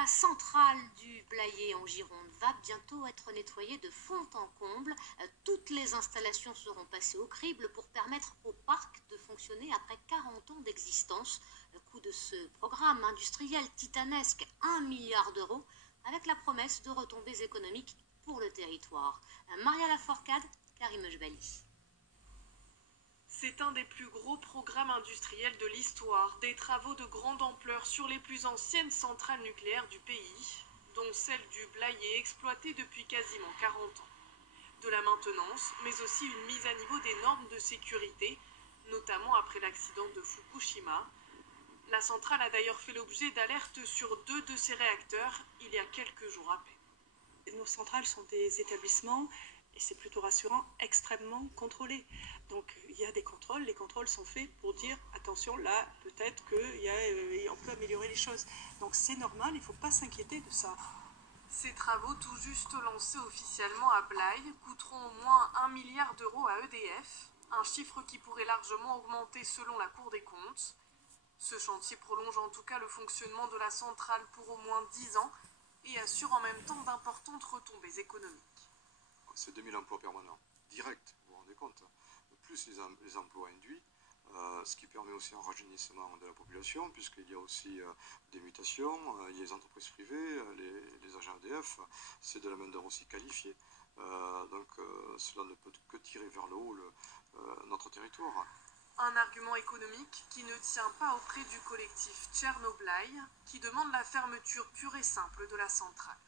La centrale du Blayais en Gironde va bientôt être nettoyée de fond en comble. Toutes les installations seront passées au crible pour permettre au parc de fonctionner après 40 ans d'existence. Le coût de ce programme industriel titanesque, 1 milliard d'euros, avec la promesse de retombées économiques pour le territoire. Maria Laforcade, Karim Ejbali. C'est un des plus gros programmes industriels de l'histoire, des travaux de grande ampleur sur les plus anciennes centrales nucléaires du pays, dont celle du Blayais exploitée depuis quasiment 40 ans. De la maintenance, mais aussi une mise à niveau des normes de sécurité, notamment après l'accident de Fukushima. La centrale a d'ailleurs fait l'objet d'alertes sur 2 de ses réacteurs il y a quelques jours à peine. Nos centrales sont des établissements, et c'est plutôt rassurant, extrêmement contrôlés. Donc il y a des contrôles, les contrôles sont faits pour dire attention là, peut-être qu'on peut améliorer les choses. Donc c'est normal, il ne faut pas s'inquiéter de ça. Ces travaux, tout juste lancés officiellement à Blaye, coûteront au moins 1 milliard d'euros à EDF, un chiffre qui pourrait largement augmenter selon la Cour des comptes. Ce chantier prolonge en tout cas le fonctionnement de la centrale pour au moins 10 ans et assure en même temps d'importantes retombées économiques. C'est 2000 emplois permanents, directs, vous vous rendez compte, plus les emplois induits, ce qui permet aussi un rajeunissement de la population, puisqu'il y a aussi des mutations, il y a les entreprises privées, les agents EDF, c'est de la main-d'œuvre aussi qualifiée. Donc cela ne peut que tirer vers le haut notre territoire. Un argument économique qui ne tient pas auprès du collectif Tchernoblaï, qui demande la fermeture pure et simple de la centrale.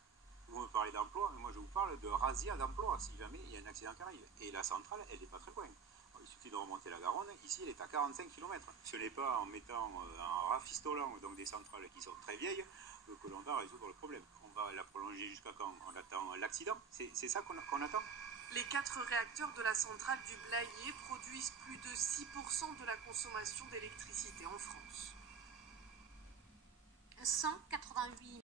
Vous me parlez d'emploi, mais moi je vous parle de razzia d'emploi si jamais il y a un accident qui arrive. Et la centrale, elle n'est pas très loin. Il suffit de remonter la Garonne, ici elle est à 45 km. Ce n'est pas en mettant, en rafistolant donc des centrales qui sont très vieilles que l'on va résoudre le problème. On va la prolonger jusqu'à quand? On attend l'accident? C'est ça qu'on attend? Les 4 réacteurs de la centrale du Blayais produisent plus de 6% de la consommation d'électricité en France. 188